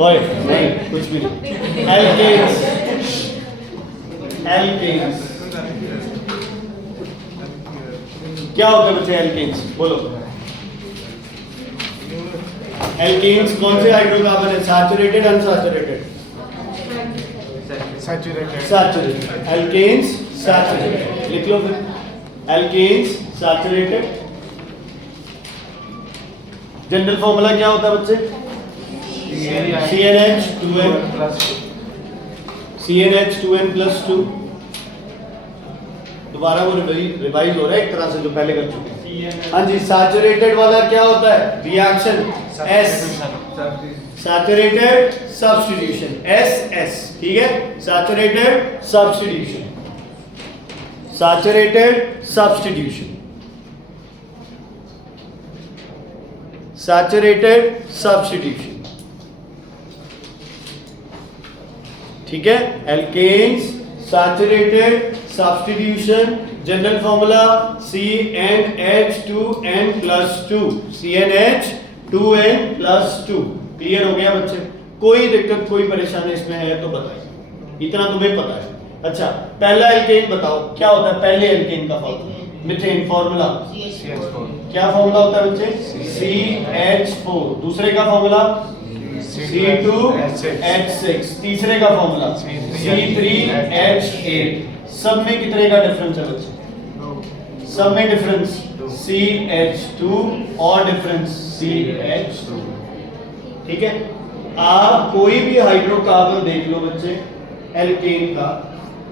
ओए नहीं, कुछ भी नहीं। एल्केन्स, एल्केन्स क्या होता है बच्चे? एल्केन्स बोलो। एल्केन्स कौन से हाइड्रोकार्बन है? Saturated, unsaturated? Saturated. Alkanes saturated, लिख लो फिर। Alkanes saturated. जनरल फॉर्मूला क्या होता है बच्चे? CnH2n, CnH2n+2। दोबारा वो रिवाइज हो रहा है एक तरह से जो पहले कर चुके हैं। हाँ जी, सैचुरेटेड वाला क्या होता है? Reaction S, saturated substitution, SS, ठीक है? Saturated substitution, saturated substitution, saturated substitution, ठीक है? Alkanes saturated substitution. General formula CnH2n+2, CnH2n+2। Clear हो गया बच्चे? कोई दिक्कत कोई परेशानी इसमें है तो बताइए, इतना तुम्हें पता है। अच्छा, पहला एल्केन बताओ क्या होता है? पहले एल्केन का फॉर्मूला, मीथेन फॉर्मूला क्या फॉर्मूला होता है बच्चे? CH4। दूसरे का फॉर्मूला C2H6। तीसरे का फॉर्मूला C3H8। सब में कितने का डिफरेंस है बच्चे? सब में डिफरेंस CH2 और डिफरेंस CH2, ठीक है? आप कोई भी हाइड्रोकार्बन देख लो बच्चे एल्केन का,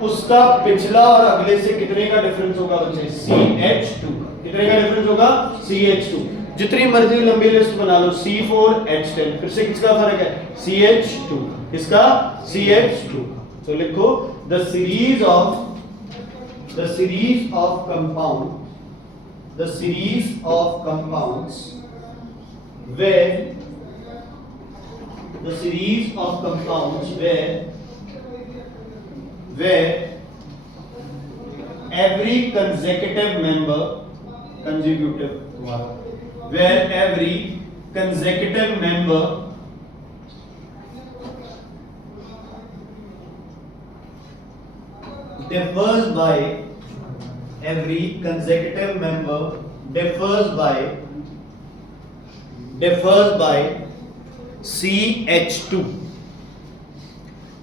उसका पिछला और अगले से कितने का डिफरेंस होगा बच्चे? CH2। कितने का डिफरेंस होगा? CH2। जितनी मर्जी लंबी लिस्ट बना लो, C4H10, फिर से किसका फर्क है? CH2, इसका CH2। तो लिखो the series of compounds where every consecutive member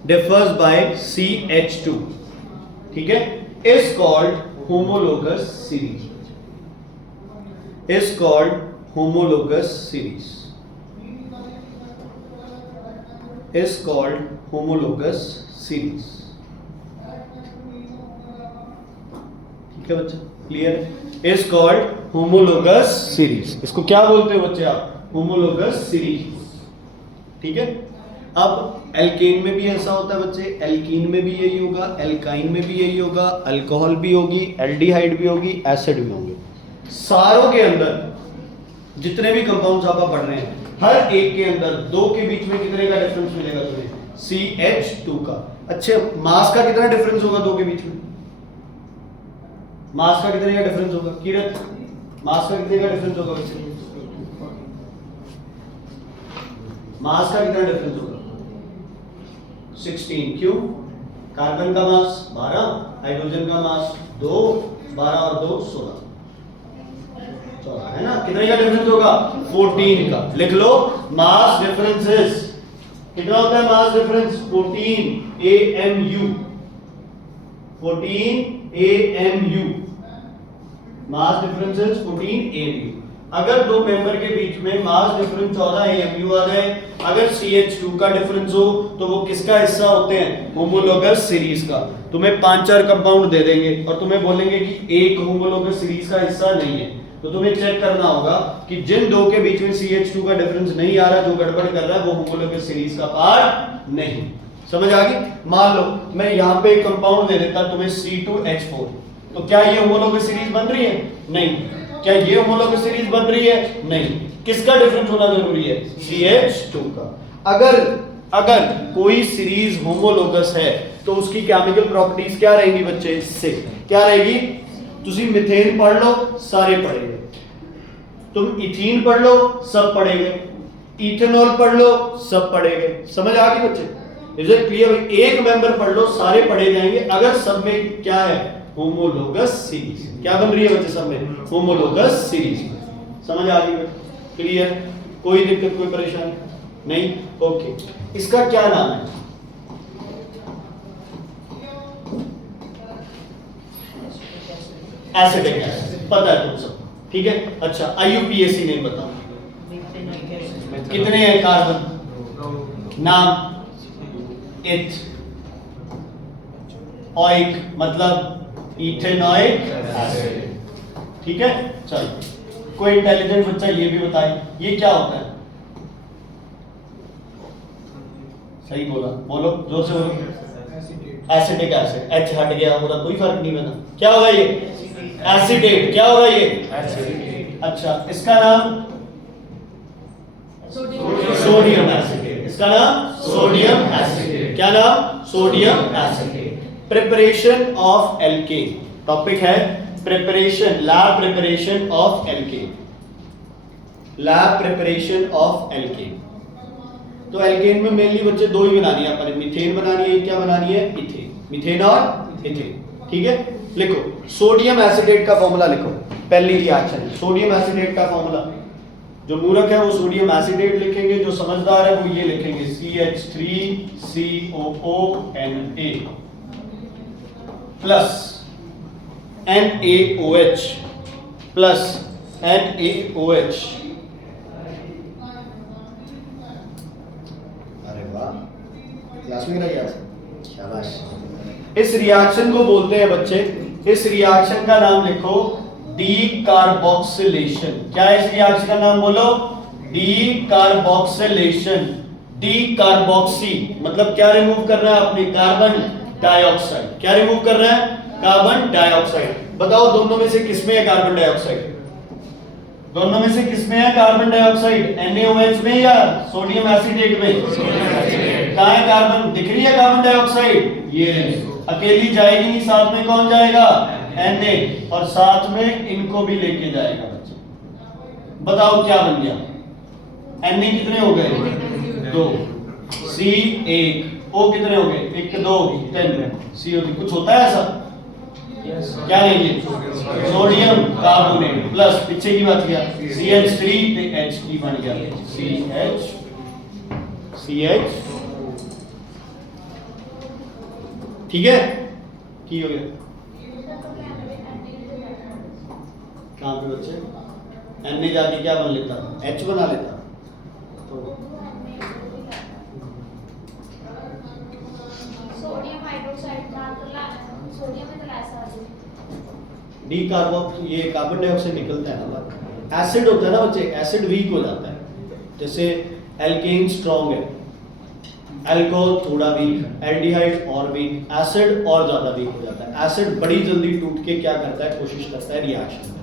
differs by CH2, ठीक है? is called homologous series, ठीक है बच्चे? क्लियर है? is called homologous series। इसको क्या बोलते हो बच्चे आप? homologous series, ठीक है? अब एल्केन में भी ऐसा होता है बच्चे, एल्कीन में भी यही होगा, एल्काइन में भी यही होगा, अल्कोहल भी होगी, एल्डिहाइड भी होगी, एसिड भी होंगे। सारों के अंदर जितने भी कंपाउंड्स आप पढ़ रहे हैं, हर एक के अंदर दो के बीच में कितने का डिफरेंस मिलेगा तुम्हें? CH2 का। अच्छे, मास का कितना डिफरेंस होगा दो के बीच में? मास का कितने का डिफरेंस होगा? किरण, मास का कितने का डिफरेंस होगा बच्चे? मास का कितना डिफरेंस होगा? 16। क्यों? कार्बन का मास 12, हाइड्रोजन का मास 2, 12 और 2 16 है ना? कितने का डिफरेंस होगा? 14 का। लिख लो मास डिफरेंसेस। कितना होता है मास डिफरेंस? 14 AMU, 14 AMU। मास डिफरेंसेस 14 AMU। अगर दो मेंबर के बीच में मास डिफरेंस 14 AMU आ जाए, अगर CH2 का डिफरेंस हो तो वो किसका हिस्सा होते हैं? होमोलोगस सीरीज का। तुम्हें 5-4 कंपाउंड दे देंगे और तुम्हें बोलेंगे कि एक होमोलोगस सीरीज का हिस्सा नहीं है, तो तुम्हें चेक करना होगा कि जिन दो के बीच में CH2 का डिफरेंस नहीं आ रहा, जो गड़बड़ कर रहा है, वो होमोलोगस सीरीज का पार्ट नहीं। समझ आ गई? मान लो मैं यहाँ पे एक कंपाउंड दे देता तुम्हें C2H4, तो क्या ये होमोलोगस सीरीज बन रही है? नहीं। क्या ये होमोलोगस सीरीज बन रही है? नहीं। किसका डिफरेंस होना जरूरी है? CH2 का। अगर कोई सीरीज होमोलोगस है तो उसकी केमिकल प्रॉपर्टीज क्या रहेंगी बच्चे? इससे क्या रहेगी? तुसी मीथेन पढ़ लो, सारे पढ़ेंगे। तुम इथीन पढ़ लो, सब पढ़ेंगे। इथेनॉल पढ़ लो, सब पढ़े गए। समझ आ गई बच्चे? Is it clear? एक मेंबर पढ़ लो, सारे पढ़े जाएंगे। अगर सब में क्या है, होमोलोगस सीरीज, क्या बन रही है बच्चे सब में, होमोलोगस सीरीज। समझ आ गई? क्लियर? कोई दिक्कत, कोई परेशानी नहीं? ओके, इसका क्या नाम है? एसिटिक एसिड, पता है तुम सब, ठीक है? अच्छा, आईयूपीएसी नेम बताओ, कितने हैं कार्बन? नाम? इथ, ऑइक मतलब इथेनॉइक एसिड, ठीक है? चलो, कोई इंटेलिजेंट बच्चा ये भी बताए ये क्या होता है? सही बोला, बोलो जोर से बोलो। एसिटिक एसिड, एच हट गया होगा, कोई फर्क नहीं बना। क्या होगा ये? एसिटेट। क्या होगा ये? एसिटेट। अच्छा, इसका नाम सोडियम एसिटेट। इसका नाम सोडियम एसिटेट। क्या नाम? Sodium acetate. Preparation of alkane, topic है preparation, lab preparation of alkane, lab preparation of alkane. तो एल्केन में मेनली बच्चे दो ही बनानी है अपन, मीथेन बनानी है, क्या बनानी है? इथेन, मीथेन और इथेन, ठीक है? लिखो, सोडियम एसिटेट का फॉर्मूला लिखो, पहली रिएक्शन सोडियम एसिटेट का फॉर्मूला। जो मूर्ख है वो सोडियम एसिटेट लिखेंगे, जो समझदार है वो ये लिखेंगे CH3COONA plus NaOH plus NaOH। अरे वाह, क्लास में रह गया, शाबाश। इस रिएक्शन को बोलते हैं बच्चे, इस रिएक्शन का नाम लिखो डीकार्बोक्सिलेशन। क्या है इस रिएक्शन का नाम? बोलो, डीकार्बोक्सिलेशन। डीकार्बोक्सी मतलब क्या रिमूव कर रहा है आपने? Carbon dioxide. क्या रिमूव कर रहा है? Carbon dioxide. बताओ दोनों में से किसमें है कार्बन डाइऑक्साइड? दोनों में से किसमें है कार्बन डाइऑक्साइड? NaOH में या सोडियम एसिटेट में? कहां है कार्बन? दिख रही है कार्बन डाइऑक्साइड? ये अकेली जाएगी नहीं, साथ में कौन जाएगा? Na, और साथ में इनको भी लेके जाएगा बच्चे। बताओ क्या बन गया? Na कितने हो गए? 2, C 1, O कितने हो गए? 1 2 3, CO3। कुछ होता है ऐसा? क्या लेंगे? सोडियम कार्बोनेट प्लस पीछे की बात किया CH3 ते H3 बन गया CH, ठीक है? की हो गया? कहां पे बच्चे? Na जाके क्या बन लेता? H बना लेता। तो सोडियम हाइड्रोक्साइड का सोडियम में तो ऐसा डी कार्बोक, ये कार्बन डाइऑक्साइड निकलता है ना, एसिड होता है ना बच्चे, एसिड वीक हो जाता है। जैसे एल्केन स्ट्रॉन्ग है, अल्कोहल थोड़ा वीक, एल्डिहाइड और वीक, एसिड और ज्यादा वीक हो जाता है। एसिड बड़ी जल्दी टूट के क्या करता है? कोशिश करता है रिएक्शन में,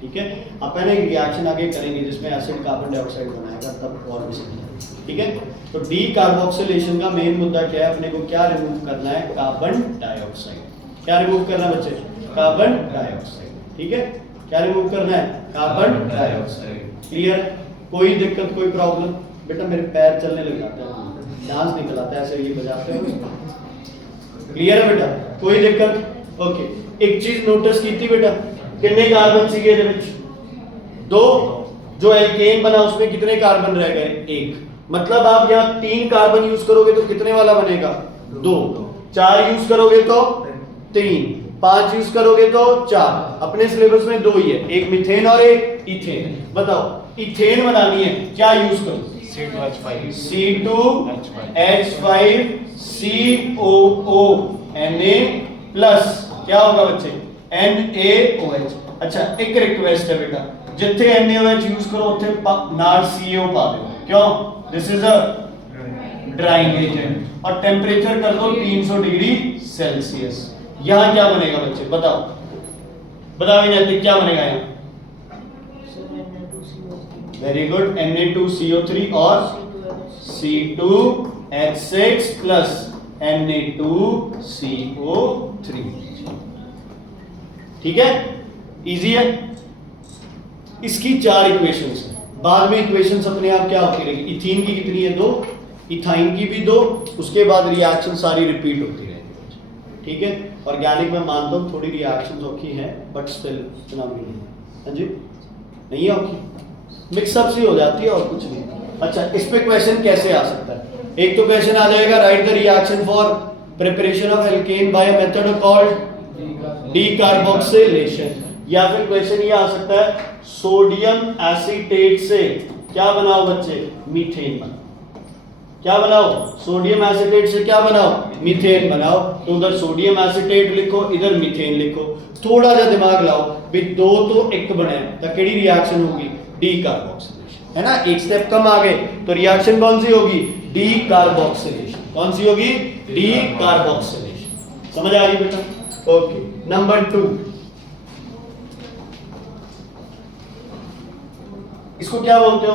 ठीक है? अपन एक रिएक्शन आगे करेंगे जिसमें एसिड कार्बन डाइऑक्साइड बनाएगा, तब और भी समझेंगे, ठीक है? तो डी कार्बोक्सिलेशन का मेन मुद्दा क्या है? अपने को क्या रिमूव करना है? Carbon dioxide. क्या रिमूव करना है बच्चे? कार्बन डाइऑक्साइड, ठीक है? क्या रिमूव करना है? Carbon dioxide. क्लियर? कोई दिक्कत, कोई प्रॉब्लम? बेटा मेरे पैर चलने लग जाते हैं, डांस निकल आता है ऐसे ये बजाते हो। क्लियर है बेटा? कोई दिक्कत? ओके, एक चीज नोटिस की थी बेटा, कितने कार्बन सीगे ਇਹਦੇ ਵਿੱਚ? 2। जो एल्केन बना उसमें कितने कार्बन रह गए? 1। मतलब आप यहाँ 3 कार्बन यूज करोगे तो कितने वाला बनेगा? 2। 4 यूज करोगे तो 3, 5 यूज करोगे तो 4। अपने सिलेबस में 2 ही है, एक मीथेन और एक इथेन। बताओ इथेन बनानी है, क्या यूज करो? C2H5COO प्लस क्या होगा बच्चे? NaOH। अच्छा, एक रिक्वेस्ट है बेटा, जिथे NaOH यूज करो उथे नाल CO पा दो। क्यों? This is a drying agent. और टेम्परेचर कर दो 300 डिग्री सेल्सियस। यहां क्या बनेगा बच्चे? बताओ बताओ इन्हें क्या बनेगा यहाँ? वेरी गुड, Na2CO3 और C2H6 प्लस Na2CO3, ठीक है? इजी है। इसकी 4 इक्वेशंस हैं, बाद में इक्वेशंस अपने आप क्या होती रहेगी, इथीन की कितनी है 2, इथाइन की भी 2, उसके बाद रिएक्शन सारी रिपीट होती रहेगी, ठीक है। ऑर्गेनिक में मानता हूँ थोड़ी रिएक्शंस औखी हैं बट स्टिल इतना भी नहीं है, हाँ जी नहीं है औखी, मिक्सअप से हो जाती है और कुछ नहीं। अच्छा इस पे क्वेश्चन कैसे आ सकता है, एक तो क्वेश्चन आ जाएगा write the reaction for preparation of alkane by a method called decarboxylation, या फिर क्वेश्चन ये आ सकता है सोडियम एसीटेट से क्या बनाओ बच्चे, मीथेन बनाओ, क्या बनाओ, सोडियम एसीटेट से क्या बनाओ, मीथेन बनाओ। तो उधर सोडियम एसीटेट लिखो, इधर मीथेन लिखो, थोड़ा सा दिमाग लाओ भी दो तो एक बने तो केड़ी रिएक्शन होगी, डीकार्बोक्सिलेशन, है ना, एक स्टेप कम आ गए तो रिएक्शन कौन सी होगी, डीकार्बोक्सिलेशन, कौन सी होगी, डीकार्बोक्सिलेशन। समझ आ रही बेटा, ओके। नंबर 2 इसको क्या बोलते हो,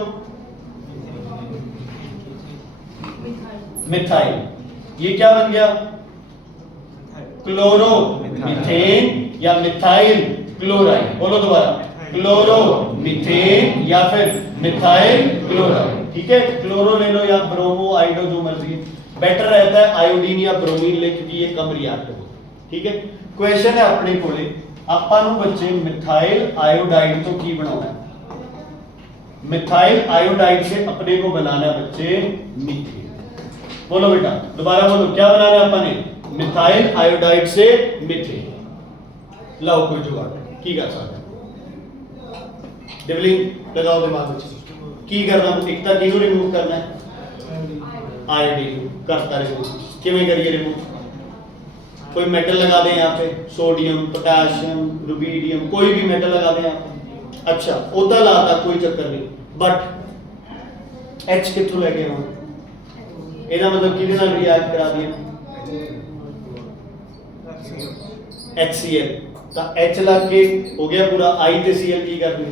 मिथाइल, ये क्या बन गया, क्लोरो मीथेन या मिथाइल क्लोराइड, बोलो दोबारा, क्लोरो मीथेन या फिर मिथाइल क्लोराइड, ठीक है। क्लोरो ले लो या ब्रोमो आइडो जो मर्जी, बेटर रहता है आयोडीन या ब्रोमीन ले क्योंकि ये कम रिएक्टिव होता है, ठीक है। क्वेश्चन है अपने कोले ਆਪਾਂ ਨੂੰ बच्चे मिथाइल आयोडाइड तो की बनाना है, मिथाइल आयोडाइड से अपने को बनाना है बच्चे मीथेन, बोलो बेटा दोबारा बोलो, क्या बनाना है अपने, मिथाइल आयोडाइड से मीथेन। लाओ कोई जुगाड़ की कर सकता है, डिवलिंग लगाओ दिमाग में, की करना, एकता किसको रिमूव करना है, आयोडीन करता रिमूव, किवें करिए रिमूव, कोई मेटल लगा दें यहाँ पे, सोडियम पोटेशियम रुबीडियम कोई भी मेटल लगा दें यहाँ पे, अच्छा ओदा लाता कोई चक्कर नहीं, बट H कितों लेके आना, ਇਹਦਾ मतलब किहदे नाल रिएक्ट करा दिया, HCl, तो H लग के हो गया पूरा, I ते Cl की कर दिया,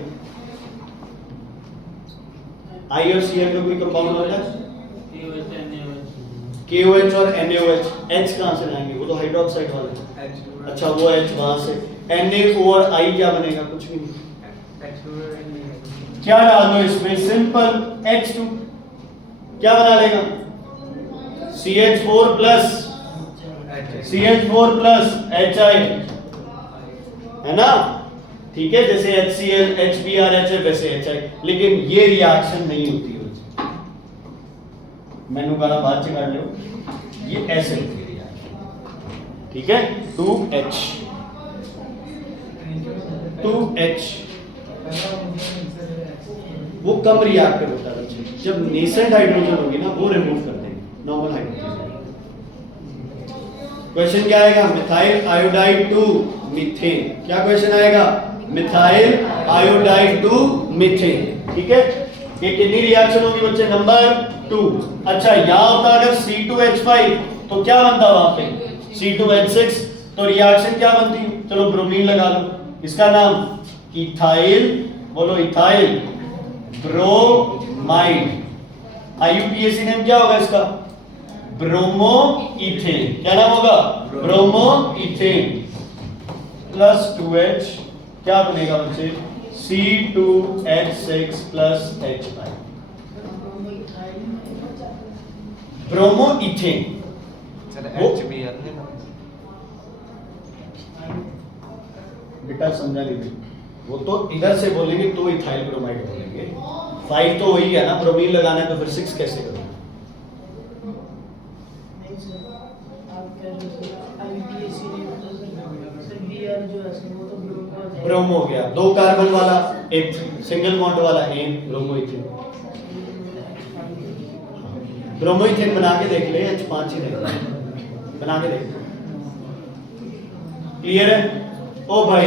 I और Cl का कोई कंपाउंड हो जाए, KOH और NaOH, H कहाँ से लाएंगे, वो तो हाइड्रोक्साइड वाले, अच्छा वो H वहां से, Na और I क्या बनेगा, कुछ भी नहीं, क्या डाल दो इसमें, सिंपल H2, क्या बना लेगा, CH4 प्लस HI, है ना, ठीक है, जैसे HCl HBr HF वैसे HI, लेकिन ये रिएक्शन नहीं होती है, मैंने गाना बाद से काट लो, ये ऐसे होती है रिएक्शन, ठीक है, 2H वो कम रिएक्टिव होता है बच्चे, जब नेसेंट हाइड्रोजन होगी ना वो रिमूव कर देंगे नॉर्मल हाइड्रोजन। क्वेश्चन क्या आएगा, मिथाइल आयोडाइड टू मीथेन, क्या क्वेश्चन आएगा, मिथाइल आयोडाइड टू मीथेन, ठीक है। ये कितनी रिएक्शन होगी बच्चे, नंबर 2। अच्छा यहां होता अगर C2H5 तो क्या बनता वहां पे, C2H6, तो रिएक्शन क्या बनती, चलो ब्रोमीन लगा लो, इसका नाम इथाइल, बोलो इथाइल ब्रोमाइड, IUPAC नेम क्या होगा इसका, ब्रोमो इथेन, क्या नाम होगा, ब्रोमो इथेन प्लस 2H, क्या बनेगा बच्चे, C2H6 plus H5, bromo ethane, बेटा समझा नहीं, वो तो इधर से बोलेंगे तो इथाइल ब्रोमाइड बोलेंगे, 5 तो वही है ना, ब्रोमीन लगाना है तो फिर 6 कैसे करोगे, ब्रोमो हो गया, 2 कार्बन वाला एक सिंगल बॉन्ड वाला एन, ब्रोमो इथेन, ब्रोमो इथेन बना के देख ले, H5 ही बना के देख, क्लियर है। ओ भाई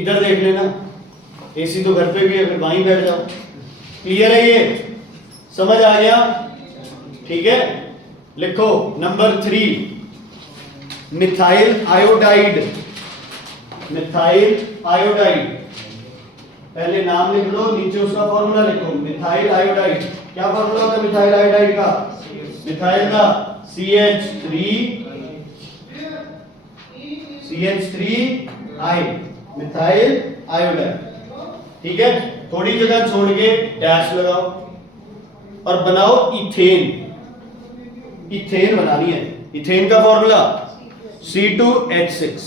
इधर देख लेना, एसी तो घर पे भी है, फिर वहीं बैठ जाओ, क्लियर है, ये समझ आ गया, ठीक है। लिखो number 3 methyl iodide, methyl iodide, पहले नाम लिख लो, नीचे उसका फॉर्मूला लिखो, मिथाइल आयोडाइड, क्या फॉर्मूला होता है मिथाइल आयोडाइड का, मिथाइल का CH3I, मिथाइल आयोडाइड, ठीक है, थोड़ी जगह छोड़ के डैश लगाओ और बनाओ इथेन। इथेन बनानी है। इथेन का फॉर्मूला C2H6।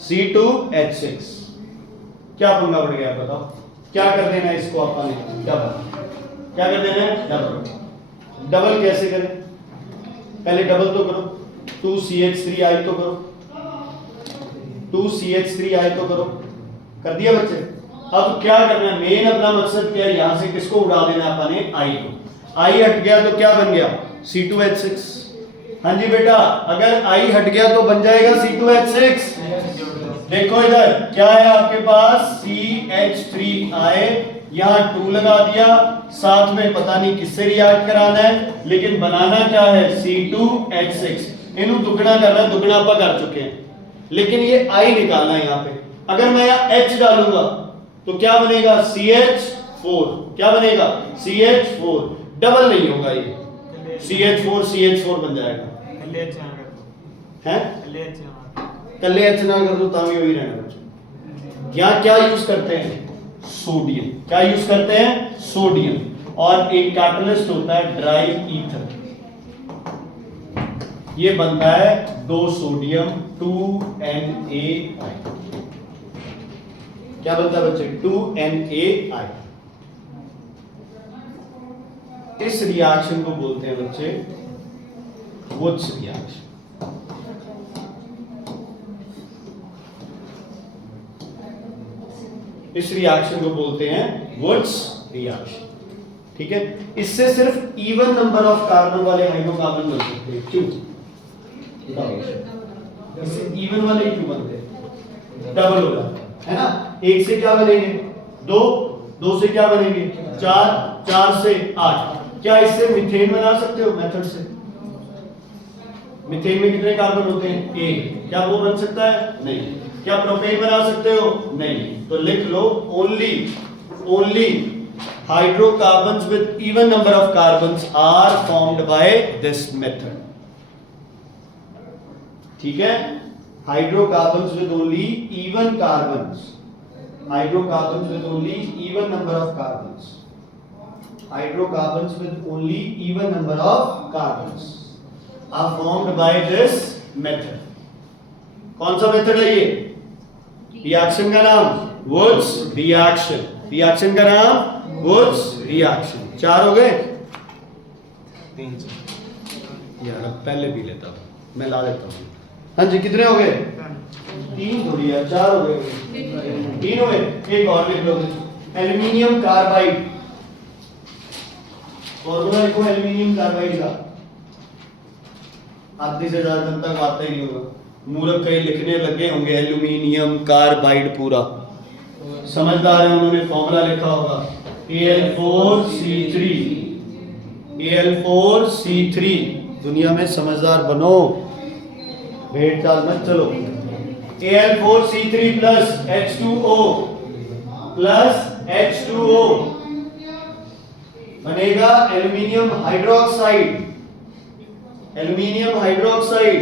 C2H6 क्या पंगा पड़ गया बताओ? क्या कर देना है इसको अपन ने? डबल। क्या कर देना है? डबल। डबल कैसे करें? पहले डबल तो करो, 2CH3 आई तो करो, 2CH3 आई तो करो। कर दिया बच्चे? अब क्या करना है? मेन अपना मकसद क्या है? यहां से किसको उड़ा देना है अपन ने? आई को। आई हट गया तो क्या बन गया? C2H6। हाँ जी बेटा, अगर आई हट गया तो बन जाएगा C2H6। देखो इधर क्या है आपके पास? CH3 यहां 2 लगा दिया, साथ में पता नहीं किससे रिएक्ट कराना है, लेकिन बनाना क्या है? C2H6। इन्हों दुगना करना है, दुगना अपन कर चुके हैं, लेकिन ये I निकालना है यहाँ पे। अगर मैं यहाँ H डालूंगा तो क्या बनेगा? CH4। क्या बनेगा? CH4। डबल नहीं होगा ये, CH4 बन जाएगा। हैं? कल्ले H ना कर दो तभी वही रहना बच्चों। यहाँ क्या यूज करते हैं? सोडियम। क्या यूज करते हैं? सोडियम। और एक कैटलिस्ट होता है ड्राई ईथर। ये बनता है 2 सोडियम 2NaI। क्या बनता है बच्चे? 2NaI। इस रिएक्शन को बोलते हैं बच्चे वुड्स रिएक्शन। इस रिएक्शन को बोलते हैं वुड्स रिएक्शन। ठीक है, इससे सिर्फ इवन नंबर ऑफ कार्बन वाले हाइड्रोकार्बन बन सकते हैं। क्यों? इससे इवन वाले क्यों बनते हैं? डबल हो जाता है ना। एक से क्या बनेंगे? 2, 2 से क्या बनेंगे? 4, 4 से 8। क्या इससे मीथेन बना सकते हो मेथड से? मीथेन में कितने कार्बन होते हैं? 1। क्या वो बन सकता है? नहीं। क्या प्रोपेन बना सकते हो? नहीं। तो लिख लो only hydrocarbons with even number of carbons are formed by this method. ठीक है, hydrocarbons with only even carbons, hydrocarbons with only even number of carbons, hydrocarbons with only even number of carbons are formed by this method. कौन सा method है ये? Reaction का नाम Wurtz reaction. Reaction का नाम वुड्स रिएक्शन। 4 हो गए? 3 यार पहले भी लेता हूं, मैं ला देता हूं। हाँ जी, कितने हो गए? 3 थोड़ी यार, 4 हो गए। 3 हो गए। एक और लिख लो, एल्यूमिनियम कार्बाइड। फॉर्मूला लिखो एल्यूमिनियम कार्बाइड का। आधी से ज्यादा जनता को आता ही नहीं होगा। मूर्ख कई लिखने लगे होंगे एल्यूमिनियम कार्बाइड पूरा। समझदार है, उन्होंने फॉर्मूला लिखा होगा Al4C3। Al4C3। दुनिया में समझदार बनो, भेड़ चाल मत चलो। Al4C3 प्लस H2O बनेगा aluminium hydroxide. Aluminium hydroxide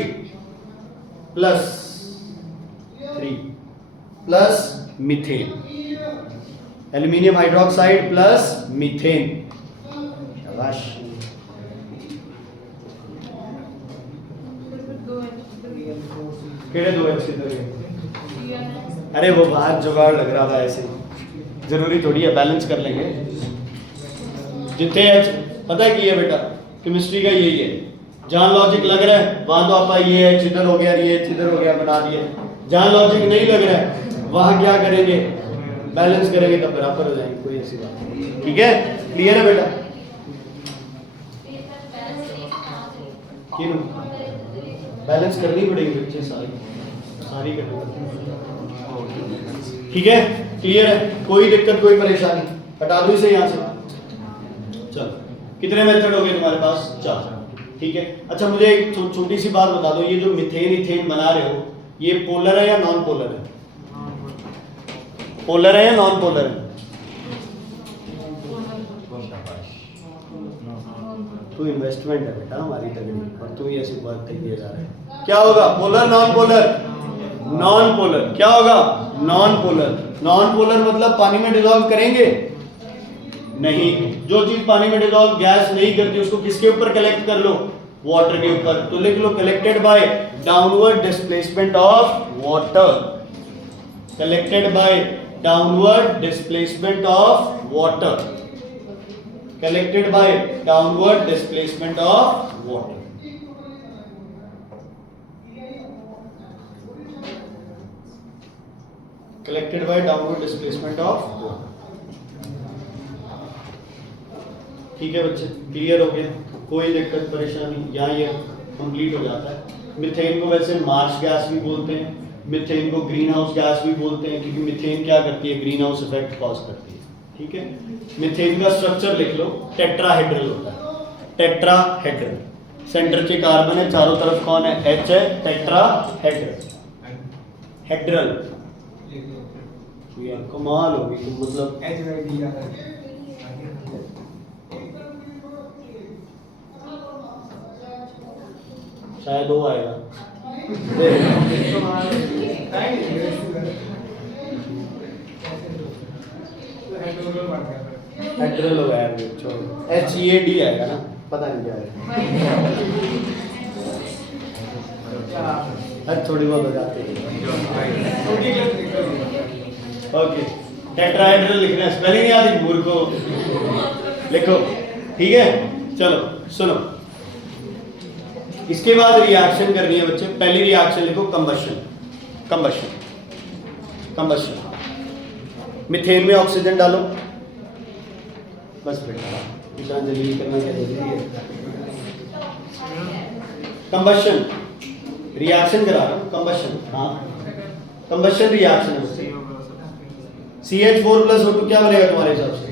plus 3 plus methane. Aluminium hydroxide plus methane. शाबाश। केड़े 2 H किधर? अरे वो बाहर जुगाड़ लग रहा था, ऐसे जरूरी थोड़ी है, बैलेंस कर लेंगे। जितने H पता है कि ये बेटा केमिस्ट्री का यही है, जहां लॉजिक लग रहा है वहां तो आपका ये H इधर हो गया, ये H इधर हो गया, बना दिए। जहां लॉजिक नहीं लग रहा है वहां क्या करेंगे? बैलेंस करेंगे, तब बराबर हो जाएंगे। कोई ऐसी बात नहीं। ठीक है, क्लियर है बेटा? क्यों बैलेंस करनी पड़ेगी बच्चे, सारी करनी पड़ेगी। ठीक है, क्लियर है? कोई दिक्कत कोई परेशानी? हटा दो इसे यहाँ से। चलो, कितने मेथड हो गए तुम्हारे पास? 4। ठीक है, अच्छा मुझे एक छोटी सी बात बता दो, ये जो मीथेन इथेन बना रहे हो ये पोलर है या नॉन पोलर है? पोलर है या नॉन पोलर है? तू इन्वेस्टमेंट है बेटा हमारी तगड़ी, और तू ये ऐसी बात कही जा रहा है। क्या होगा? Polar non polar? Non polar. क्या होगा? Non polar. नॉन पोलर मतलब पानी में डिसॉल्व करेंगे नहीं। जो चीज पानी में डिसॉल्व गैस नहीं करती उसको किसके ऊपर कलेक्ट कर लो? वाटर के ऊपर। तो लिख लो collected by downward displacement of water. Collected by downward displacement of water. Collected by downward displacement of water. Collected by downward displacement of water. ठीक है बच्चे, क्लियर हो गया? कोई दिक्कत परेशानी? यहाँ ये कंप्लीट हो जाता है। मीथेन को वैसे मार्श गैस भी बोलते हैं, मीथेन को ग्रीन हाउस गैस भी बोलते हैं, क्योंकि मीथेन क्या करती है? ग्रीन हाउस इफेक्ट कॉज करती है। ठीक है, मीथेन का स्ट्रक्चर लिख लो, टेट्राहेड्रल होता है। टेट्राहेड्रल, सेंटर के कार्बन है, चारों तरफ कौन है? H है। टेट्राहेड्रल। हेड्रल यार कमाल होगी, मतलब शायद वो आएगा। हेड्रल होगा यार, छोड़ो। HEAD आएगा ना, पता नहीं क्या आएगा। हर थोड़ी बहुत हो जाती है। ओके, टेट्राहेड्रल लिखना है, स्पेलिंग याद है मूर्ख को। लिखो, ठीक है। चलो सुनो, इसके बाद रिएक्शन करनी है बच्चे। पहली रिएक्शन लिखो कंबशन। Combustion, combustion. मीथेन में ऑक्सीजन डालो, बस बेटा इतना जल्दी करना क्या जरूरी है? कंबशन रिएक्शन करा रहा हूं। कंबशन, हाँ कंबशन रिएक्शन है। CH4 प्लस O2 क्या बनेगा तुम्हारे हिसाब से?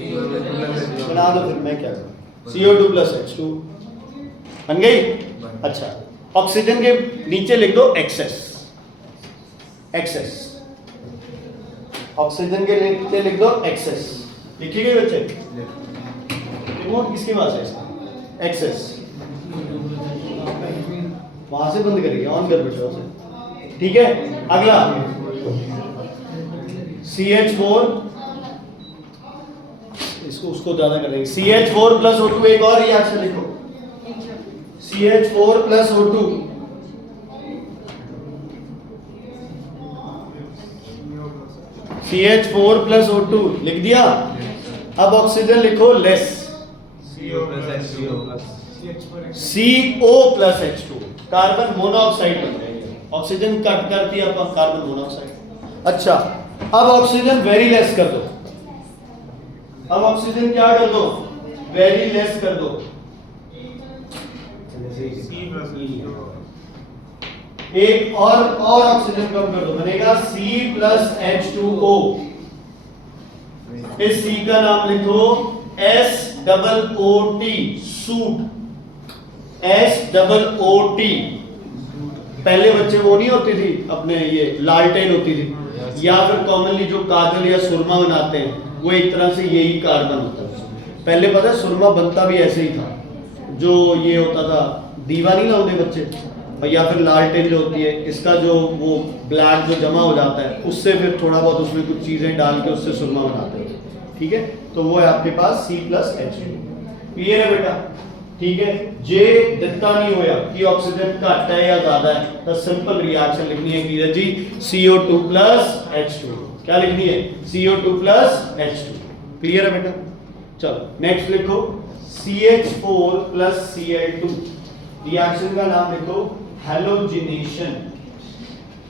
बना दो फिर, मैं क्या करूं? CO2 प्लस H2 बन गई। अच्छा, ऑक्सीजन के नीचे लिख दो एक्सेस। एक्सेस, ऑक्सीजन के नीचे लिख दो एक्सेस। लिखी गई बच्चे? रिमोट किसके पास है इसका? एक्सेस। वहां से बंद करिए, ऑन कर बेटा उसे। ठीक है, अगला CH4, इसको उसको ज्यादा कर देंगे। CH4 प्लस O2, एक और रिएक्शन लिखो। CH4 plus O2, CH4 plus O2 लिख दिया। अब ऑक्सीजन लिखो less, CO plus H2, carbon monoxide बन जाएगा। ऑक्सीजन कट कर दिया अपन, कार्बन मोनोऑक्साइड। अच्छा, अब ऑक्सीजन वेरी लेस कर दो। अब ऑक्सीजन क्या कर दो? वेरी लेस कर दो। एक और ऑक्सीजन कम कर दो, बनेगा C प्लस H2O। इस C का नाम लिखो SOOT, सूट। SOOT। पहले बच्चे वो नहीं होती थी अपने, ये लालटेन होती थी, या फिर कॉमनली जो काजल या सुरमा बनाते हैं वो एक तरह से यही कार्बन होता है। पहले पता है सुरमा बनता भी ऐसे ही था, जो ये होता था, दीवा नहीं लाते बच्चे, या फिर लालटेन जो होती है, इसका जो वो ब्लैक जो जमा हो जाता है, उससे फिर थोड़ा बहुत उसमें कुछ चीजें डाल के उससे सुरमा बनाते हैं। ठीक है, तो वो है आपके पास C प्लस H2। क्लियर है बेटा? ठीक है, जे दिखता नहीं होया कि ऑक्सीजन घट है या ज्यादा है, तो सिंपल रिएक्शन लिखनी है Neeraj ji, CO2 plus H2। क्या लिखनी है? CO2 plus H2। क्लियर है बेटा? चलो नेक्स्ट लिखो CH4 प्लस Cl2। रिएक्शन का नाम लिखो हैलोजिनेशन।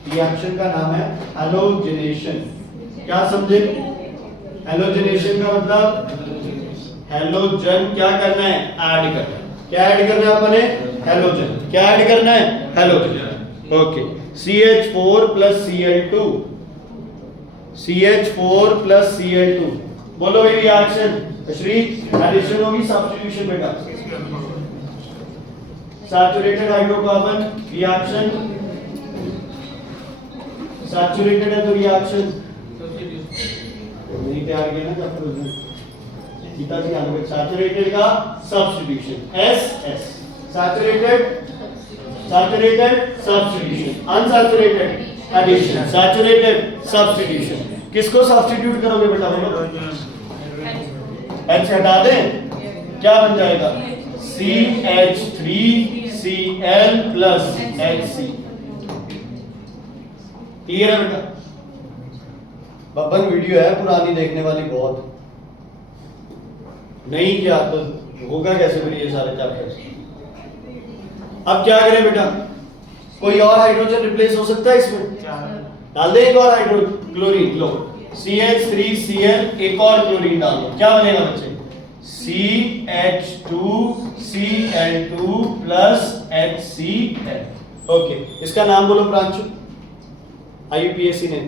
रिएक्शन का नाम है हैलोजिनेशन। क्या समझे? हैलोजिनेशन का मतलब हैलोजन क्या करना है? ऐड करना है। क्या ऐड करना है अपने? हैलोजन। क्या ऐड करना है? Halogen. Okay, CH4 plus Cl2, CH4 plus Cl2। बोलो ये रिएक्शन श्री एडिशन होगी सब्स्टिट्यूशन बेटा? सैचुरेटेड हाइड्रोकार्बन रिएक्शन, सैचुरेटेड है तो रिएक्शन नहीं तैयार किया ना जब गीता जी आगे सैचुरेटेड का substitution SS, saturated saturated substitution, unsaturated addition, saturated substitution. किसको सब्स्टिट्यूट करोगे बेटा बोलो? H हटा दें, क्या बन जाएगा? CH3Cl plus HC। क्लियर है बेटा? बब्बन वीडियो है पुरानी देखने वाली बहुत, नहीं क्या तो होगा कैसे फिर ये सारे चैप्टर्स। अब क्या करें बेटा? कोई और हाइड्रोजन रिप्लेस हो सकता है इसमें? डाल दे एक और हाइड्रोजन, क्लोरीन लो, CH3Cl, एक और क्लोरीन डाल दो, क्या बनेगा बच्चे? CH2Cl2 plus HCl। ओके, इसका नाम बोलो प्रांशु, IUPAC ने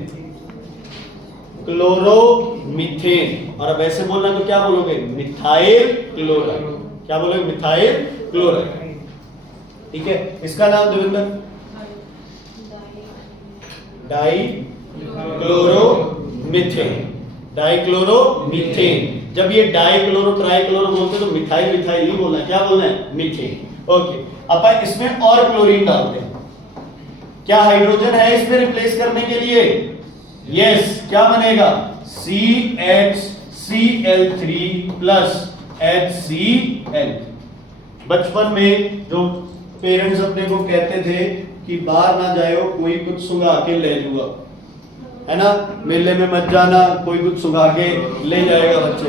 क्लोरोमीथेन। और अब ऐसे बोलना तो क्या बोलोगे? Methyl chloride. क्या बोलोगे? Methyl chloride. ठीक है, इसका नाम देवेंद्र? Die chloromethane. डाइक्लोरोमीथेन। जब ये डाइक्लोरो ट्राइक्लोरो बोलते तो मिथाइल मिथाइल नहीं बोलना, क्या बोलना है? मीथेन। ओके, अब इसमें और क्लोरीन डालते हैं, क्या हाइड्रोजन है इसमें रिप्लेस करने के लिए? यस, क्या बनेगा? CHCl3 plus HCl। बचपन में जो पेरेंट्स अपने को कहते थे कि बाहर ना जाओ, कोई कुछ सुंघा के ले लूंगा, है ना, मेले में मत जाना, कोई कुछ सुंघा के ले जाएगा बच्चे।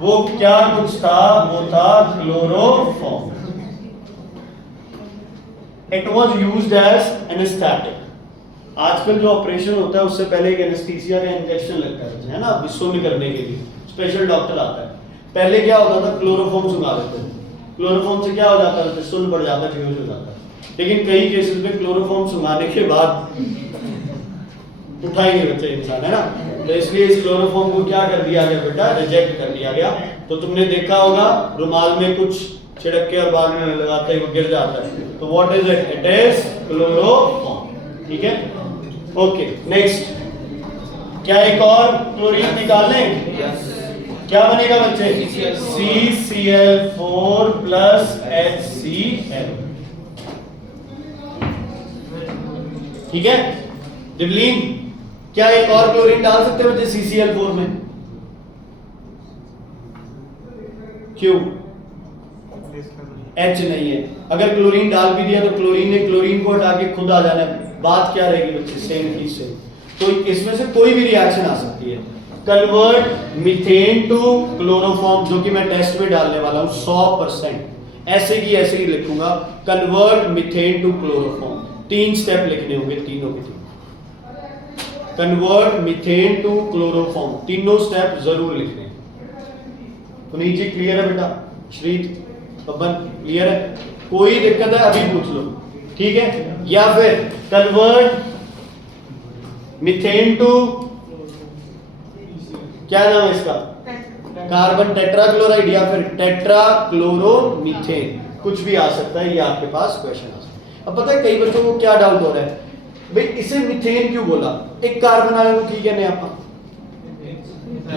वो क्या कुछ था? वो था chloroform. It was used as anaesthetic. आजकल जो ऑपरेशन होता है उससे पहले एक एनेस्थीसिया का इंजेक्शन लगता है ना, विशुद्ध करने के लिए स्पेशल डॉक्टर आता है। पहले क्या होता था? क्लोरोफॉर्म सुंघा देते थे, क्लोरोफॉर्म से क्या हो जाता है? सुन्न पड़ जाता है, बेहोश हो जाता है। लेकिन कई केसेस में क्लोरोफॉर्म सुंघाने के बाद उठाएंगे बच्चे इंसान, है ना, तो इसलिए इस क्लोरोफॉर्म को क्या कर दिया गया बेटा? रिजेक्ट कर दिया गया। तो तुमने देखा होगा रुमाल में कुछ छिड़क के और बाद में लगाते ही वो गिर जाता है, तो what is it? It is chloroform. ठीक है, ओके, नेक्स्ट। क्या एक और क्लोरीन निकाल लें? क्या बनेगा बच्चे? CCl4 plus HCl। ठीक है, डिवलिन, क्या एक और क्लोरीन डाल सकते हैं बच्चे CCl4 में? क्यों? H नहीं है। अगर क्लोरीन डाल भी दिया तो क्लोरीन ने क्लोरीन को हटा के खुद आ जाना है, बात क्या रहेगी बच्चे? सेम की सेम। तो इसमें से कोई भी रिएक्शन आ सकती है। कन्वर्ट मीथेन टू क्लोरोफॉर्म, जो कि मैं टेस्ट में डालने वाला हूं 100%, ऐसे की ऐसे ही लिखूंगा, convert methane to chloroform. 3 step लिखने होंगे, तीनों के तीनों। कन्वर्ट मीथेन टू क्लोरोफॉर्म, तीनों स्टेप जरूर लिखने हैं। पुनीत जी क्लियर है बेटा? श्रीत, बब्बन क्लियर है? कोई दिक्कत है अभी पूछ लो, ठीक है? या फिर कन्वर्ट मीथेन टू, क्या नाम है इसका? कार्बन टेट्राक्लोराइड या फिर टेट्राक्लोरोमीथेन, कुछ भी आ सकता है, ये आपके पास क्वेश्चन आ सकता है। अब पता है कई बच्चों को क्या डाउट हो रहा है, भाई इसे मीथेन क्यों बोला? एक कार्बन वाले को की कहने आप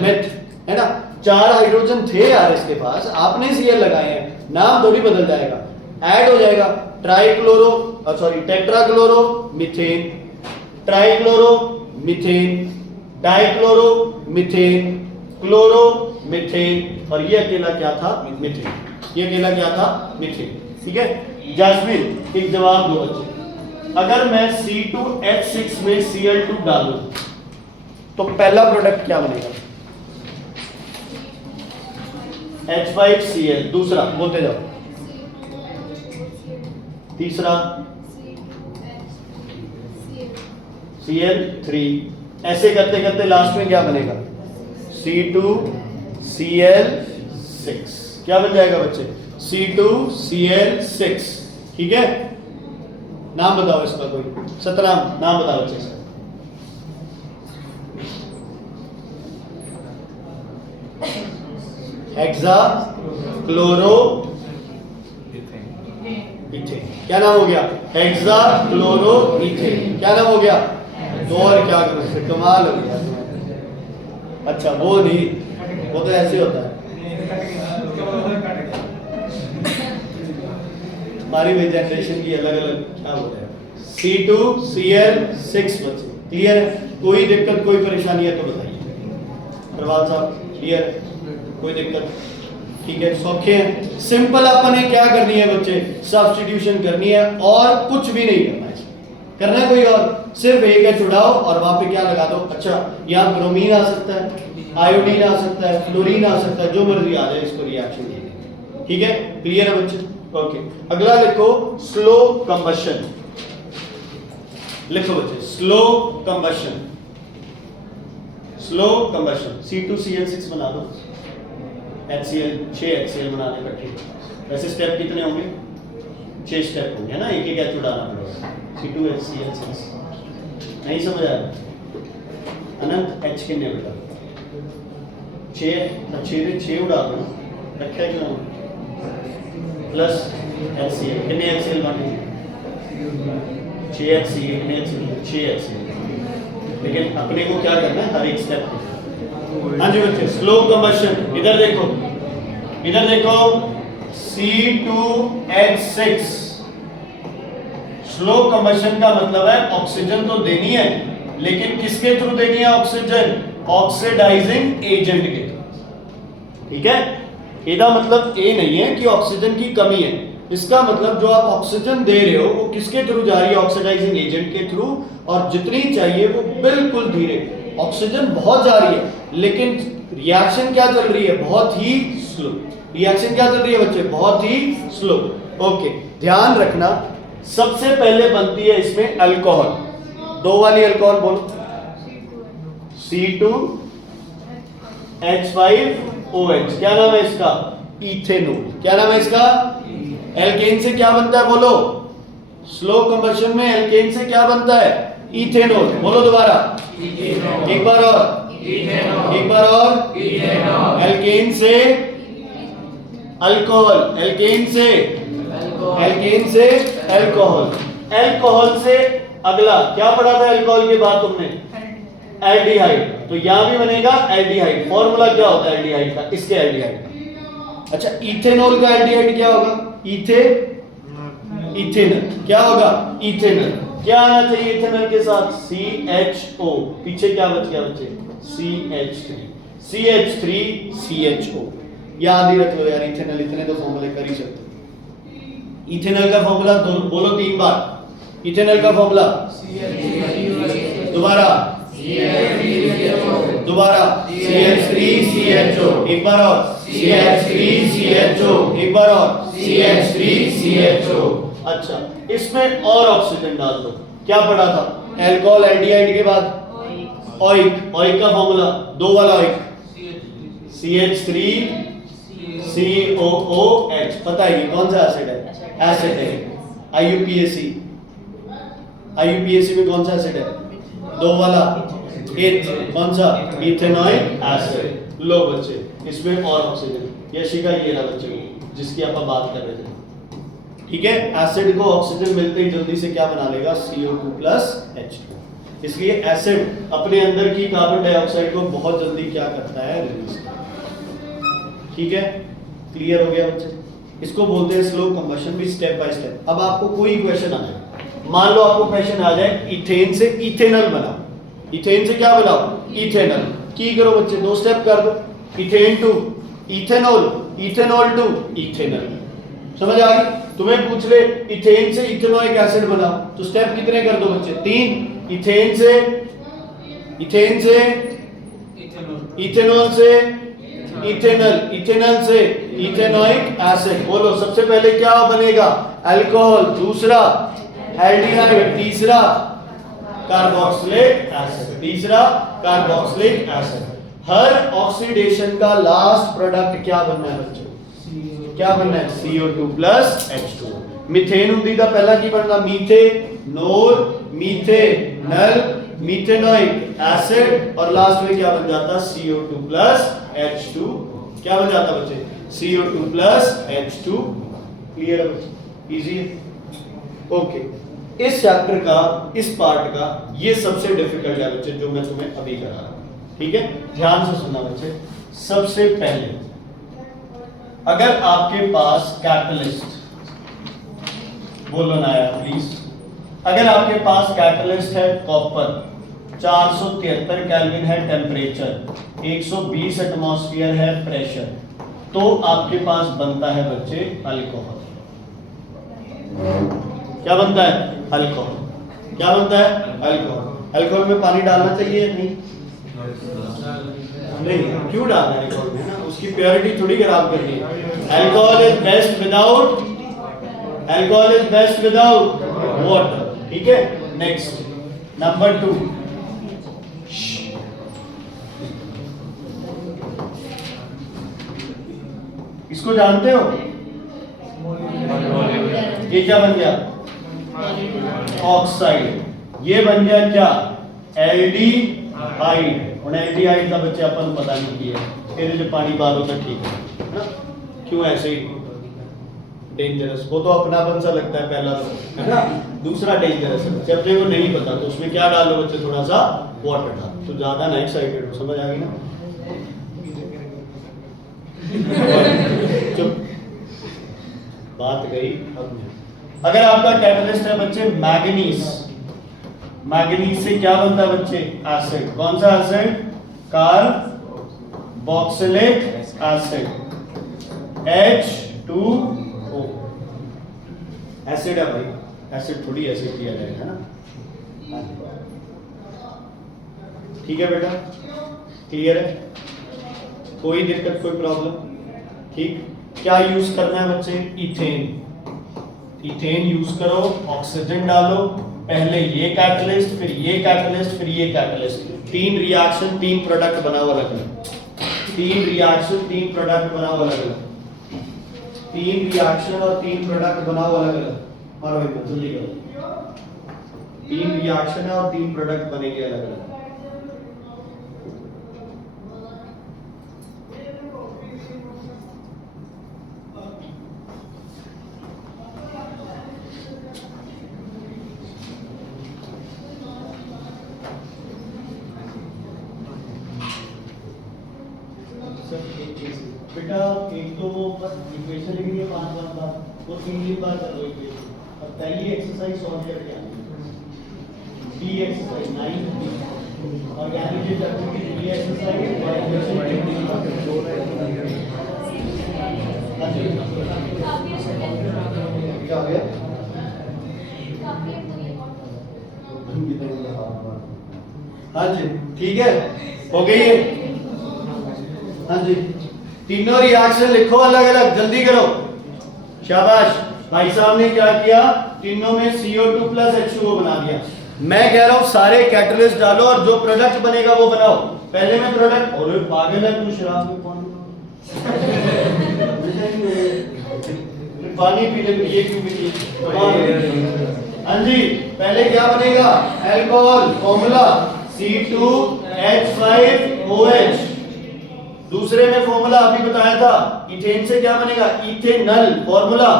मेथ, है ना, 4 हाइड्रोजन थे यार इसके पास, आपने Cl लगाए हैं, नाम थोड़ी बदल जाएगा, ऐड हो जाएगा trichloro, sorry टेट्राक्लोरो methane, trichloro methane, dichloro methane, chloro methane, और ये अकेला क्या था? मीथेन। ये अकेला क्या था? मीथेन। ठीक है, जास्मिन एक जवाब दो बच्चे। अगर मैं C2H6 में Cl2 डालूं तो पहला प्रोडक्ट क्या बनेगा? H5Cl। दूसरा बोलते जाओ, तीसरा Cl3। ऐसे करते करते लास्ट में क्या बनेगा? C2Cl6। क्या बन जाएगा बच्चे? C2Cl6। ठीक है, नाम बताओ इसका कोई, सतराम नाम बताओ बच्चे इसका। Hexa chloro ethane. क्या नाम हो गया? Hexa chloro ethane. क्या नाम हो गया? तो और क्या करो, कमाल हो गया। अच्छा वो नहीं, वो तो ऐसे होता है, हमारी भी जनरेशन की अलग अलग क्या बोल रहे हैं। C2Cl6 बचे। क्लियर है? कोई दिक्कत कोई परेशानी है तो बताइए। प्रभात साहब क्लियर है? कोई दिक्कत? ठीक है, सौखे हैं। सिंपल अपन ने क्या करनी है बच्चे, सब्स्टिट्यूशन करनी है और कुछ भी नहीं करना है, करना है कोई और, सिर्फ एक है छुड़ाओ और वहां पे क्या लगा दो। अच्छा, यहाँ ब्रोमीन आ सकता है, आयोडीन आ सकता है, फ्लोरीन आ सकता है, जो मर्जी आ जाए, इसको रिएक्शन दे देंगे। ठीक है, क्लियर है बच्चे? ओके, अगला लिखो स्लो कंबशन। लिखो बच्चे slow combustion. Slow combustion C2Cl6 बना दो, HCl 6 HCl बना दे इकट्ठे। वैसे स्टेप कितने होंगे? 6 स्टेप होंगे ना, एक एक एच उड़ाना पड़ेगा। C2HCl6 नहीं समझ आया? अनंत H कितने बेटा? 6 उड़ा दो, रखा है क्यों? प्लस HCl कितने HCl बनेंगे? 6 HCl कितने HCl? 6 HCl। लेकिन अपने को क्या करना है हर एक स्टेप पे। हाँ जी बच्चे, स्लो कंबशन। इधर देखो, इधर देखो, C2H6 स्लो कंबशन का मतलब है ऑक्सीजन तो देनी है, लेकिन किसके थ्रू देनी है ऑक्सीजन? ऑक्सीडाइजिंग एजेंट के थ्रू। ठीक है, इसका मतलब ये नहीं है कि ऑक्सीजन की कमी है, इसका मतलब जो आप ऑक्सीजन दे रहे हो वो किसके थ्रू जा रही है? ऑक्सीडाइजिंग एजेंट के थ्रू, और जितनी चाहिए वो बिल्कुल धीरे। ऑक्सीजन बहुत जा रही है, लेकिन रिएक्शन क्या चल रही है? बहुत ही स्लो। रिएक्शन क्या चल रही है बच्चे? बहुत ही स्लो। ओके, ध्यान रखना, सबसे पहले बनती है इसमें अल्कोहल। दो वाली अल्कोहल बोलो, C2H5OH। क्या नाम है इसका? इथेनॉल। क्या नाम है इसका? एल्केन से क्या बनता है बोलो? स्लो कंबशन में एल्केन से क्या बनता है? इथेनॉल। बोलो दोबारा, एक बार और, एक बार और। एल्केन से अल्कोहल, एल्केन से अल्कोहल। एल्कोहल से अगला क्या पढ़ा था अल्कोहल के बाद तुमने? एल्डिहाइड। तो यहां भी बनेगा एल्डिहाइड। फॉर्मूला क्या होता है एल्डिहाइड का? इसके एल्डिहाइड का। अच्छा, इथेनॉल का एल्डिहाइड क्या होगा? इथेनल। क्या होगा? इथेनल। क्या आना चाहिए इथेनल के साथ? CHO। पीछे क्या बच गया बच्चे? CH3CHO। याद ही रख लो यार, इथेनल इतने तो फॉर्मूले कर ही सकते हो। इथेनल का फॉर्मूला बोलो 3 बार। इथेनल का फॉर्मूला दोबारा, दोबारा CH3CHO। एक बार और, CH3CHO। एक बार और, CH3CHO। अच्छा, इसमें और ऑक्सीजन डाल दो। क्या पढ़ा था? अल्कोहल एल्डिहाइड के बाद ओइक। ओइक का फॉर्मूला, दो वाला ओइक, CH3COOH। पता है कौन सा एसिड है? एसिड है। IUPAC में कौन सा एसिड है? दो वाला, कौन सा? Ethanoic acid. लो बच्चे, इसमें और ऑक्सीजन। यशिका ये रहा बच्चे जिसकी आप बात कर रहे थे। ठीक है, एसिड को ऑक्सीजन मिलते ही जल्दी से क्या बना लेगा? CO2+H2। इसलिए एसिड अपने अंदर की कार्बन डाइऑक्साइड को बहुत जल्दी क्या करता है? रिलीज करता है। ठीक है, क्लियर हो गया बच्चे? इसको बोलते हैं स्लो कंबशन भी, स्टेप बाय स्टेप। अब आपको कोई क्वेश्चन आ जाए, मान लो आपको क्वेश्चन आ जाए इथेन से इथेनॉल बनाओ। इथेन से क्या बनाओ? इथेनॉल। की करो बच्चे, 2 स्टेप कर दो। Ethane to ethanol, ethanol to ethanol. समझ आ गई? तुम्हें पूछ ले इथेन से इथेनॉइक एसिड बनाओ, तो स्टेप कितने कर दो बच्चे? 3। इथेन से इथेनॉल से इथेनॉल, इथेनॉल से इथेनॉइक एसिड। बोलो सबसे पहले क्या बनेगा? अल्कोहल, दूसरा एल्डिहाइड, तीसरा कार्बोक्सिलिक एसिड, तीसरा कार्बोक्सिलिक एसिड। हर ऑक्सीडेशन का लास्ट प्रोडक्ट क्या बनना है बच्चों? क्या बनना है? CO2+H2। मीथेन ਹੁੰਦੀ ਤਾਂ ਪਹਿਲਾਂ ਕੀ ਬਣਦਾ? मीथेनॉल, मीथेनल, मीथेनॉइक एसिड, और लास्ट में क्या बन जाता? CO2+H2। क्या बन जाता बच्चे? CO2+H2। क्लियर है बच्चे? इजी है। ओके, इस चैप्टर का, इस पार्ट का ये सबसे डिफिकल्ट है बच्चे, जो मैं तुम्हें अभी करा रहा हूं। ठीक है, ध्यान से सुनना बच्चे। सबसे पहले अगर आपके पास कैटलिस्ट, बोलो ना यार प्लीज, अगर आपके पास कैटलिस्ट है कॉपर, 473 केल्विन है टेम्परेचर, 120 एटमॉस्फेयर है प्रेशर, तो आपके पास बनता है बच्चे अल्कोहल। क्या बनता है? अल्कोहल। क्या बनता है? अल्कोहल। अल्कोहल में पानी डालना चाहिए या नहीं? नहीं, क्यों डालना है अल्कोहल में? ना उसकी प्योरिटी थोड़ी खराब करनी है। Alcohol is best without water. ठीक है, नेक्स्ट नंबर 2। इसको जानते हो? ये क्या बन गया? ऑक्साइड। ये बन गया क्या? एल्डिहाइड। और एल्डिहाइड का बच्चे अपन पता नहीं किया, फिर जो पानी बालों का ठीक है ना? क्यों ऐसे ही डेंजरस? वो तो अपनापन सा लगता है पहला तो, है ना? दूसरा डेंजरस है। जब वो नहीं पता तो उसमें क्या डालो बच्चे? थोड़ा सा वाटर डालो, तो ज्यादा ना एक्साइटेड हो। समझ आ गई ना? चुप, बात गई। अब अगर आपका कैटलिस्ट है बच्चे मैग्नीज, मैग्नीज से क्या बनता है बच्चे? एसिड। कौन सा acid? Carboxylic acid, H2O। Acid है भाई, एसिड थोड़ी एसिड किया जाएगा ना? ठीक है बेटा, क्लियर है? कोई दिक्कत, कोई प्रॉब्लम? ठीक। क्या यूज करना है बच्चे? इथेन। इथेन यूज करो, ऑक्सीजन डालो, पहले ये कैटलिस्ट, फिर ये कैटलिस्ट, फिर ये कैटलिस्ट। 3 रिएक्शन 3 प्रोडक्ट बनाओ अलग अलग। 3 रिएक्शन 3 प्रोडक्ट बनाओ अलग अलग। 3 रिएक्शन और 3 प्रोडक्ट बनाओ अलग अलग। मारो भाई जल्दी करो। 3 रिएक्शन है और 3 प्रोडक्ट बनेंगे अलग अलग। बेटा एक तो वो इक्वेशन लिखनी है 5 बार, वो 3 बार कर लो इक्वेशन। अब पहली एक्सरसाइज सॉल्व करके आनी, डी एक्सरसाइज 9 और ऑर्गेनिक एक्टिविटी डी एक्सरसाइज और क्या हो गया? हाँ जी, ठीक है, हो गई है। हाँ जी, तीनों रिएक्शन लिखो अलग अलग, जल्दी करो। शाबाश, भाई साहब ने क्या किया? तीनों में CO2 प्लस H2O बना दिया। मैं कह रहा हूं सारे कैटलिस्ट डालो और जो प्रोडक्ट बनेगा वो बनाओ। पहले में प्रोडक्ट, और पागल है तू, शराब में कौन पानी पी ले, ये क्यों पी? हाँ जी, पहले क्या बनेगा? Alcohol, formula C2H5OH। दूसरे में फॉर्मूला अभी बताया था, इथेन से क्या बनेगा? इथेनॉल। फॉर्मूला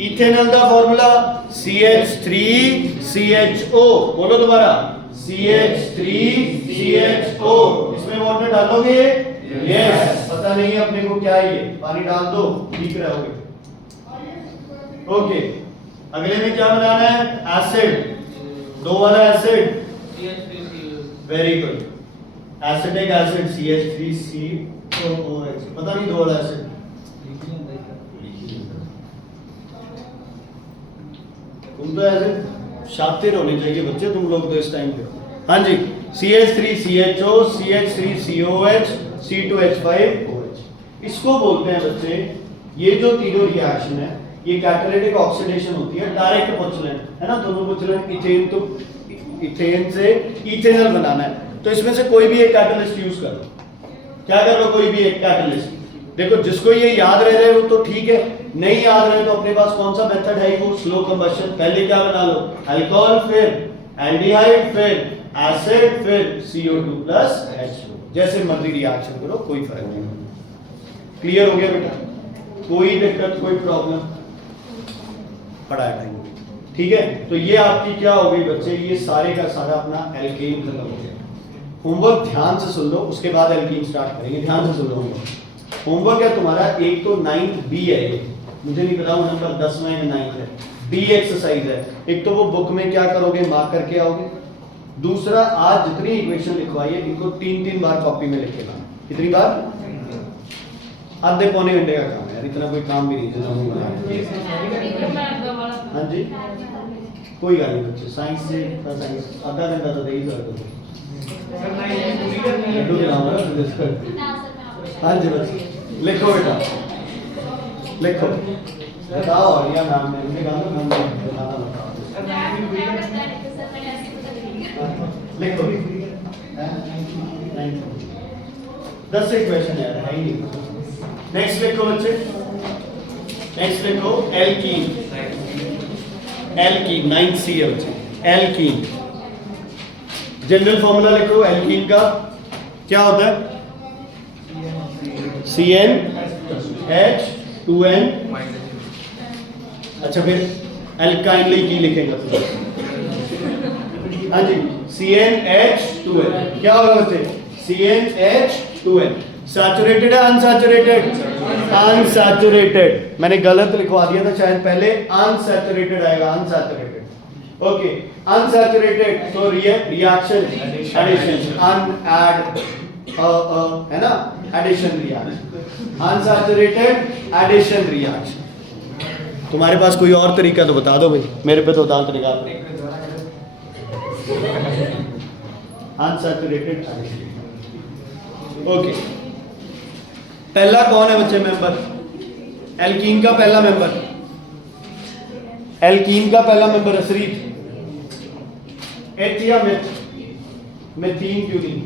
इथेनॉल का फॉर्मूला CH3CHO। बोलो दोबारा, CH3CHO। इसमें वाटर डालोगे? यस। पता नहीं है अपने को क्या है ये, पानी डाल दो, ठीक रहोगे। ओके, अगले में क्या बनाना है? एसिड, 2 वाला acid. Very good, acidic acid CH3COOH। पता नहीं 2 वाला एसिड, तुम तो ऐसे शातिर होने चाहिए बच्चे तुम लोग तो इस टाइम पे। हाँ जी, CH3CHO, CH3COH, C2H5OH। इसको बोलते हैं बच्चे, ये जो तीनों रिएक्शन है ये कैटालिटिक ऑक्सीडेशन होती है। डायरेक्ट पुचलन है ना, दोनों पुचलन। इथेन तो इथेन से इथेनॉल बनाना है, तो इसमें से कोई भी एक कैटलिस्ट यूज करो। क्या कर लो? कोई भी एक कैटलिस्ट। देखो जिसको ये याद रह जाए वो तो ठीक है, नहीं याद रहे तो अपने पास कौन सा मेथड है? वो स्लो कंबशन। पहले क्या बना लो? अल्कोहल, फिर एल्डिहाइड, फिर एसिड, फिर CO2 प्लस H2। जैसे मर्जी रिएक्शन करो, कोई फर्क नहीं। क्लियर हो गया बेटा? कोई दिक्कत, कोई प्रॉब्लम? पढ़ाया टाइम, ठीक है। तो ये आपकी क्या हो गई बच्चे? ये सारे का सारा अपना एल्केन खत्म हो गया। होमवर्क ध्यान से सुन लो, उसके बाद एल्केन स्टार्ट करेंगे। ध्यान से सुन लो होमवर्क है तुम्हारा। एक तो 9th B है, ये मुझे नहीं पता वो नंबर 10वां या 9th है। B एक्सरसाइज है। एक तो वो बुक में क्या करोगे? मार्क करके आओगे, दूसरा, आज जितनी इक्वेशन लिखवाई है इनको 3-3 बार कॉपी में लिखेगा। कितनी बार? आधे पौने घंटे का काम है यार, इतना कोई काम भी नहीं है। हाँ जी, कोई गल नहीं बच्चे, साइंस से साइंस आधा घंटा तो दे ही सकते हो। हाँ जी बस लिखो बेटा, लिखो, बताओ। या नाम ने उनके काम में बताना बताओ, लिखो। 10 इक्वेशन यार है ही नहीं। नेक्स्ट लिखो बच्चे, नेक्स्ट लिखो एल्कीन। एल्कीन 9C है बच्चे, एल्कीन। जनरल फॉर्मूला लिखो एल्कीन का, क्या होता है? CnH2n। अच्छा फिर एल्काइनली की लिखेंगे तो हाँ जी, CnH2n क्या होगा बच्चे? CnH2n। सैचुरेटेड है अनसैचुरेटेड? अनसैचुरेटेड। मैंने गलत लिखवा दिया था शायद पहले, अनसैचुरेटेड आएगा, अनसैचुरेटेड। ओके, अनसैचुरेटेड तो रिएक्शन एडिशन, अन ऐड है ना, addition reaction. Unsaturated addition reaction. तुम्हारे पास कोई और तरीका तो बता दो भाई, मेरे पे तो दांत निकाल। Unsaturated addition. ओके, पहला कौन है बच्चे मेंबर? एल्कीन का पहला मेंबर, एल्कीन का पहला मेंबर असरीत। एच या मिथ? मिथीन क्यों नहीं?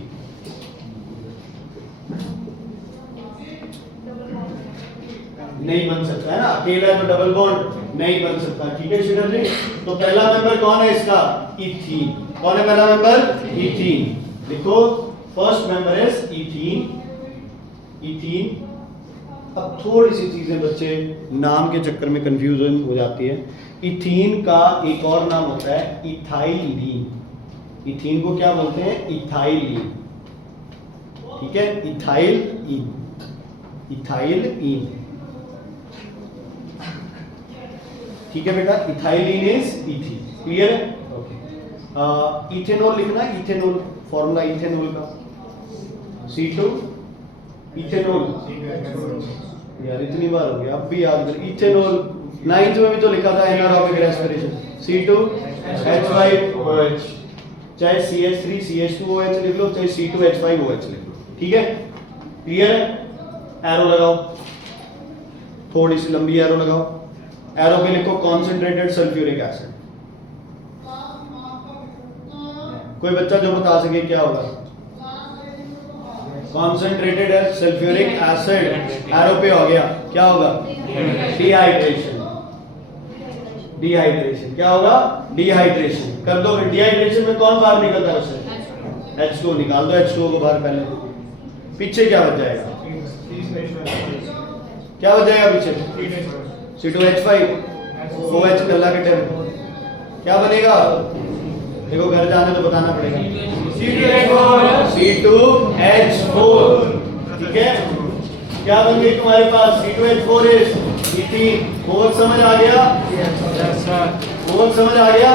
नहीं बन सकता है ना, अकेला तो डबल बॉन्ड नहीं बन सकता। ठीक है श्रीधर जी, तो पहला मेंबर कौन है इसका? इथीन। कौन है पहला मेंबर? इथीन। लिखो, first member is ethene. Ethene. अब थोड़ी सी चीजें बच्चे नाम के चक्कर में कंफ्यूजन हो जाती है। इथीन का एक और नाम होता है इथाइलीन। इथीन को क्या बोलते हैं? इथाइलीन। ठीक है, इथाइलीन, इथाइलीन। ठीक है बेटा, इथाइलीन इज इथीन। क्लियर है? ओके। इथेनॉल लिखना, इथेनॉल फॉर्मूला इथेनॉल का C2 इथेनॉल। यार इतनी बार हो गया, अब भी याद कर। इथेनॉल 9th में भी तो लिखा था, एनारोबिक रेस्पिरेशन। C2H5OH, चाहे CH3CH2OH लिख लो, चाहे C2H5OH लिख लो। ठीक है, क्लियर है? एरो लगाओ, थोड़ी सी लंबी एरो लगाओ। एरो पे लिखो कॉन्सेंट्रेटेड सल्फ्यूरिक एसिड। कोई बच्चा जो बता सके क्या होगा? कॉन्सेंट्रेटेड सल्फ्यूरिक एसिड, एरो पे हो गया, क्या होगा? डिहाइड्रेशन। डिहाइड्रेशन क्या होगा? डिहाइड्रेशन। कर दो। डिहाइड्रेशन में कौन बाहर निकलता है उससे? H2 निकाल दो, H2 को बाहर। पहले पीछे क्या बच जाएगा? क्या बच जाएगा पीछे? C2H5OH कल्ला के टेबल क्या बनेगा? देखो घर जाने तो बताना पड़ेगा। C2H4। ठीक है, क्या बन गई तुम्हारे पास? C2H4 is ethene. 4 समझ आ गया? 4 समझ आ गया?